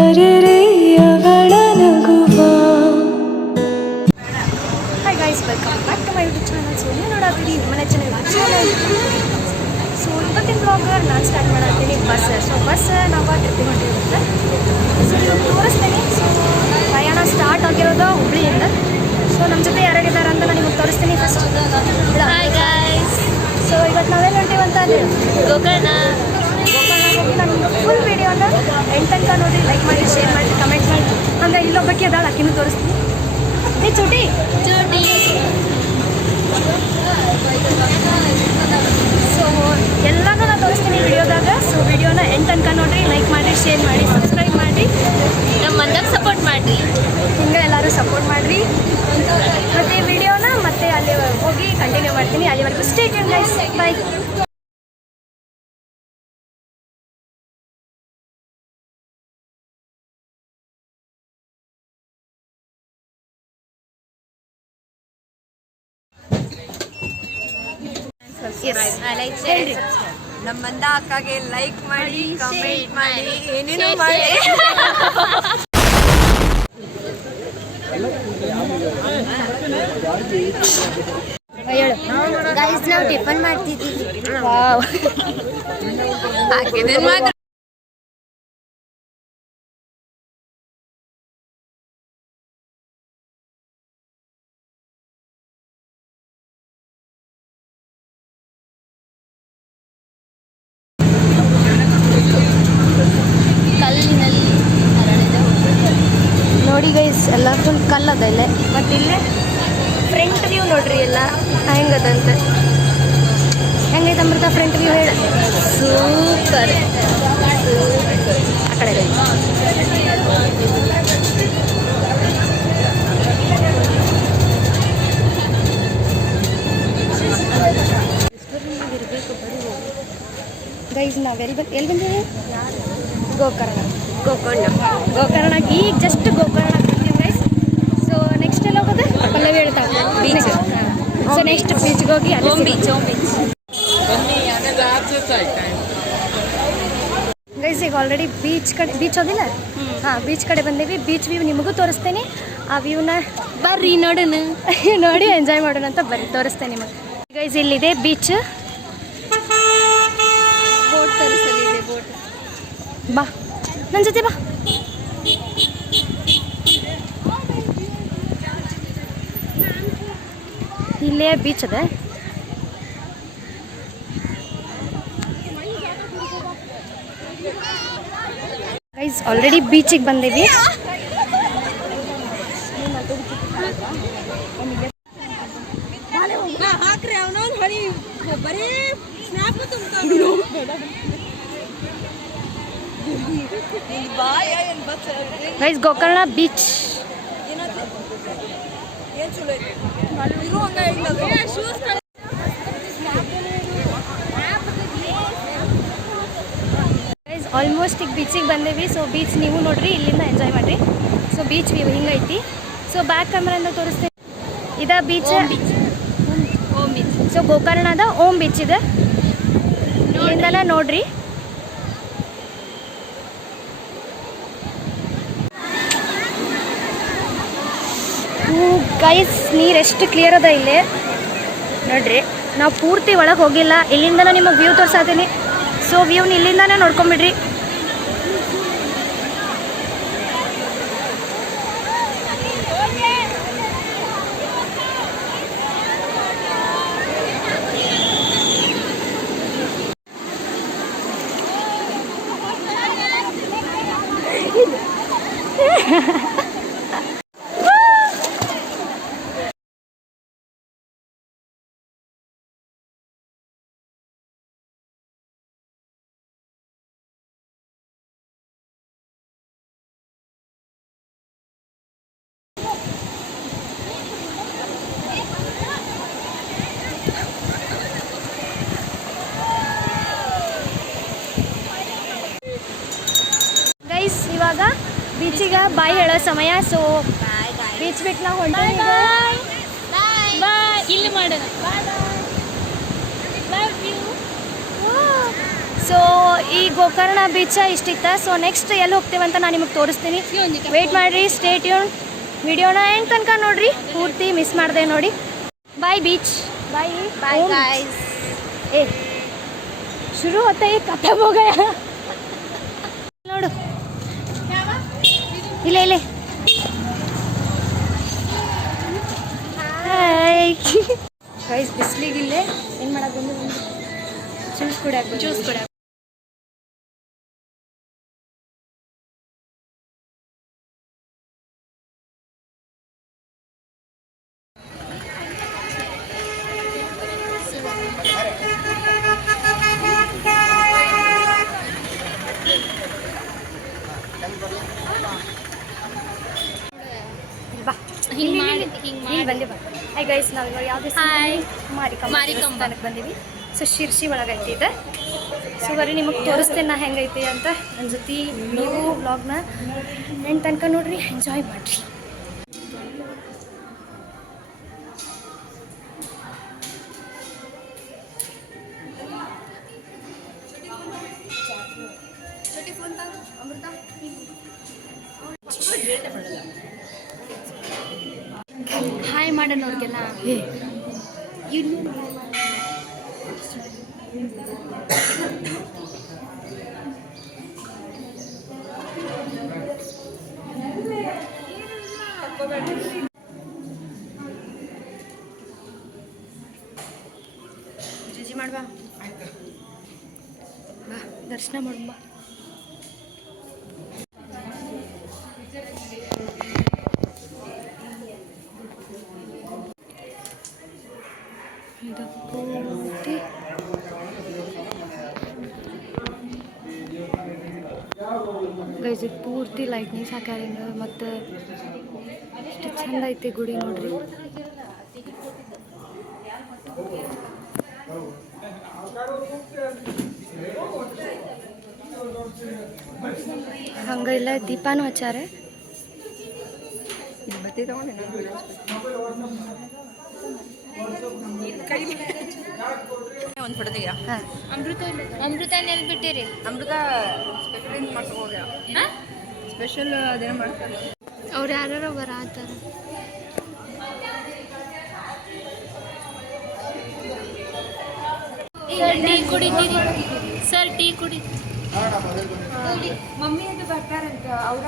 ಅರೆರೆ ಅವಳ ನಗುವ. Hi guys, welcome back to my YouTube channel. So ನೀವು ನೋಡಾತೀರಿ ಮನೆ ಚಾನಲ್. ಸೊ ಇವತ್ತಿನ ಬ್ಲಾಗ್ ನಾನು ಸ್ಟಾರ್ಟ್ ಮಾಡತ್ತೀನಿ ಬಸ್. ಸೊ ಬಸ್ ನಾವು ಟ್ರಿಪ್ಪಿಗೆ ಹೊಂಟಿರುತ್ತೆ. ಸೊ ಇವತ್ತು ತೋರಿಸ್ತೀನಿ. ಸೊ ಪ್ರಯಾಣ ಸ್ಟಾರ್ಟ್ ಆಗಿರೋದು ಹುಬ್ಳಿಯಿಂದ. ಸೊ ನಮ್ಮ ಜೊತೆ ಯಾರ್ಯಾರಿದ್ದಾರೆ ಅಂತ ನಾನು ನಿಮಗೆ ತೋರಿಸ್ತೀನಿ. ಫಸ್ಟ್ ಹಾಯ್ ಗೈಸ್, ಸೊ ಇವತ್ತು ನಾವೇನು ಹೊಂಟೀವಿ ಅಂತ ಅಂದರೆ ಗೋಕರ್ಣ ಹೋಗಿ ನಾನು ಫುಲ್ ವೀಡಿಯೋನ ಎಂಡ್ ತನಕ ನೋಡಿ, ಲೈಕ್ ಮಾಡಿ, ಶೇರ್ ಮಾಡಿ, ಕಮೆಂಟ್ ಮಾಡಿ. ಹಂಗೆ ಇಲ್ಲೊಬ್ಬಕ್ಕೆ ಅದಾಳ, ಆಕಿನೂ ತೋರಿಸ್ತೀನಿ. ನೀ ಚೂಟಿ ಸೊ ಎಲ್ಲನೂ ನಾನು ತೋರಿಸ್ತೀನಿ ವಿಡಿಯೋದಾಗ. ಸೊ ವಿಡಿಯೋನ ಎಂಡ್ ತನಕ ನೋಡಿರಿ, ಲೈಕ್ ಮಾಡಿ, ಶೇರ್ ಮಾಡಿ, ಸಬ್ಸ್ಕ್ರೈಬ್ ಮಾಡಿ, ನಮ್ಮ ಮಂದಾಗ ಸಪೋರ್ಟ್ ಮಾಡಿರಿ. ಹಿಂಗೆ ಎಲ್ಲರೂ ಸಪೋರ್ಟ್ ಮಾಡಿರಿ. ಮತ್ತು ವಿಡಿಯೋನ ಮತ್ತೆ ಅಲ್ಲಿ ಹೋಗಿ ಕಂಟಿನ್ಯೂ ಮಾಡ್ತೀನಿ. ಅಲ್ಲಿವರೆಗೂ ಸ್ಟೇ ಟ್ಯೂನ್ ಗೈಸ್. ಬಾಯ್. ಹೇಳ್ರಿ. ನಮ್ಮ ಮಂದ ಅಕ್ಕಗೆ ಲೈಕ್ ಮಾಡಿ, ಕಮೆಂಟ್ ಮಾಡಿ, ಏನೇನು ಮಾಡಿ. ಹೇಳು. ಗೈಸ್, ನಾವು ಟಿಫನ್ ಮಾಡ್ತಿದ್ದೀವಿ. ವಾವ್. ಹಾಕಿದ್ದೇನೆ ಮಾತ್ರ. ಕಲ್ಲಿನಲ್ಲಿ ಹರಡಿದ ನೋಡಿ ಗೈಸ್, ಎಲ್ಲ ಫುಲ್ ಕಲ್ಲದ ಇಲ್ಲೇ. ಮತ್ತು ಇಲ್ಲೇ ಫ್ರಂಟ್ ವ್ಯೂ ನೋಡ್ರಿ ಎಲ್ಲ ಹೆಂಗದಂತ. ಹೆಂಗೈತೆ ಅಮೃತ ಫ್ರಂಟ್ ವ್ಯೂ? ಹೇಳ. ಸೂಪರ್. ಆ ಕಡೆ ಗೈಸ್, ನಾವೆಲ್ಲಿ ಬಂದೀವಿ? ಗೋಕರ್ಣಕ್ಕೆ ಈಗ ಜಸ್ಟ್ ಗೋಕರ್ಣ ಬಂದೀವಿ ಗೈಸ್. ಸೊ ನೆಕ್ಸ್ಟ್ ಎಲ್ಲ ಹೋಗೋದು ಪಲ್ಲವಿ ಹೇಳ್ತಾವೆ ಬೀಚ್. ಸೊ ನೆಕ್ಸ್ಟ್ ಬೀಚ್ಗೆ ಹೋಗಿ ಓಮ್ ಬೀಚ್. ಗೈಸ್, ಈಗ ಆಲ್ರೆಡಿ ಬೀಚ್ ಹೋಗಿಲ್ಲ? ಹಾಂ, ಬೀಚ್ ಕಡೆ ಬಂದೀವಿ. ಬೀಚ್ ವ್ಯೂ ನಿಮಗೂ ತೋರಿಸ್ತೇನೆ. ಆ ವ್ಯೂನ ಬರ್ರಿ ನೋಡೋಣ. ನೋಡಿ ಎಂಜಾಯ್ ಮಾಡೋಣ ಅಂತ ಬರ್ರಿ, ತೋರಿಸ್ತೇನೆ ನಿಮಗೆ. ಗೈಸ್, ಇಲ್ಲಿದೆ ಬೀಚ್. ಬೋಟ್ ತರಿಸಲಿದೆ. ಬೋಟ್ ಬಾ ನನ್ನ ಜೊತೆ ಬಾ. ಇಲ್ಲೇ ಬೀಚ್ ಅದ. ಗೈಸ್, ಆಲ್ರೆಡಿ ಬೀಚಿಗೆ ಬಂದೀವಿ. Guys, Gokarna beach. Guys, almost ಈಗ ಬೀಚಿಗೆ ಬಂದೇವಿ. ಸೊ ಬೀಚ್ ನೀವು ನೋಡ್ರಿ, ಇಲ್ಲಿಂದ ಎಂಜಾಯ್ ಮಾಡಿರಿ. ಸೊ ಬೀಚ್ ವ್ಯೂ ಹಿಂಗೈತಿ. ಸೊ ಬ್ಯಾಕ್ ಕ್ಯಾಮ್ರಾಯಿಂದ ತೋರಿಸ್ತೀನಿ. ಇದ ಬೀಚ್. ಓಮ್ ಬೀಚ್. ಸೊ ಗೋಕರ್ಣದ ಓಮ್ ಬೀಚ್ ಇದೆ. ಇಲ್ಲಿಂದನ ನೋಡ್ರಿ. ಗೈಸ್, ನೀರು ಎಷ್ಟು ಕ್ಲಿಯರ್ ಅದ ಇಲ್ಲಿ ನೋಡ್ರಿ. ನಾವು ಪೂರ್ತಿ ಒಳಗೆ ಹೋಗಿಲ್ಲ. ಇಲ್ಲಿಂದನೇ ನಿಮಗೆ ವ್ಯೂ ತೋರ್ಸಾತೀನಿ. ಸೊ ವ್ಯೂನ ಇಲ್ಲಿಂದನೇ ನೋಡ್ಕೊಂಬಿಡ್ರಿ. ಗೈಸ್, ಇವಾಗ ಬೀಚಿಗೆ ಬಾಯ್ ಹೇಳೋ ಸಮಯ. ಸೊ ಬೀಚ್ ಬಿಟ್ಟು ನಾವು ಹೊಂಟೀವಿ. ಇಲ್ಲಿ ಮಾಡೋಣ. ಸೊ ಈ ಗೋಕರ್ಣ ಬೀಚ ಇಷ್ಟಿತ್ತ. ಸೊ ನೆಕ್ಸ್ಟ್ ಎಲ್ಲಿ ಹೋಗ್ತೇವೆ ಅಂತ ನಾನು ನಿಮಗೆ ತೋರಿಸ್ತೀನಿ. ವೇಟ್ ಮಾಡಿರಿ, ಸ್ಟೇ ಟ್ಯೂನ್. ವಿಡಿಯೋನ ಎಂಡ್ ತನಕ ನೋಡ್ರಿ, ಪೂರ್ತಿ ಮಿಸ್ ಮಾಡಿದೆ ನೋಡಿ. ಬಾಯ್ ಬೀಚ್, ಬಾಯ್ ಬಾಯ್ ಗಾಯ್ಸ್. ए शुरू होता है खत्म हो गया ನೋಡು ಇಲ್ಲ ಇಲ್ಲ ಹಾಯ್ ಗೈಸ್ ಬಿಸ್ಲಿಗಿಲ್ಲೇ ಏನು ಮಾಡಕ್ಕೆ ಬಂದು ಜ್ಯೂಸ್ ಕುಡಿಯಕ್ಕೆ ಹಿಂಗೆ ಬಂದೆ ಬಾ. ಹಾಯ್ ಗೈಸ್, ನಾವು ಇವಾಗ ಯಾವುದೇ ಮಾರಿಕಂಬ ತನಕ ಬಂದೀವಿ. ಸೊ ಶಿರ್ಸಿ ಒಳಗೈತಿ ಇದೆ. ಸೊ ಬರೀ ನಿಮಗೆ ತೋರಿಸ್ತೇನೆ ನಾ ಹೆಂಗೈತಿ ಅಂತ. ನನ್ನ ಜೊತೆ ನೀವು ವ್ಲಾಗ್ನ ಎಂಡ್ ತನಕ ನೋಡ್ರಿ, ಎಂಜಾಯ್ ಮಾಡಿರಿ. ಹಾಯ್ ಮಾಡೋಣ ಅವ್ರಿಗೆಲ್ಲ. ಜುಜಿ ಮಾಡ್ಬಾ, ಬಾ ದರ್ಶನ ಮಾಡುವ. ಇದು ಪೂರ್ತಿ ಗೈಸ್, ಇದು ಪೂರ್ತಿ ಲೈಟ್ನಿಂಗ್ಸ್ ಹಾಕ್ಯಾರ ಹಿಂಗೆ. ಮತ್ತು ಎಷ್ಟು ಚಂದ ಐತಿ ಗುಡಿ ನೋಡ್ರಿ. ಹಂಗ ಇಲ್ಲ ದೀಪಾನು ಹಚ್ಚಾರ. ಒಂದು ಫೋಟೋ ತೆಗಿಯ. ಅಮೃತ ಎಲ್ಲಿ ಬಿಟ್ಟಿರಿ? ಅಮೃತ ಸ್ಪೆಷಲ್ ಮಾಡ್ಕೊ ಹೋಗ್ಯ. ಸ್ಪೆಷಲ್ ಅದೇನೋ ಮಾಡ್ತಾರೆ ಅವ್ರು ಯಾರು ಬರತ್ತಾರ. ಟೀ ಕುಡಿತೀರಿ ಸರ್? ಟೀ ಕುಡಿ. ಮಮ್ಮಿ ಅದು ಬರ್ತಾರಂತ ಅವ್ರ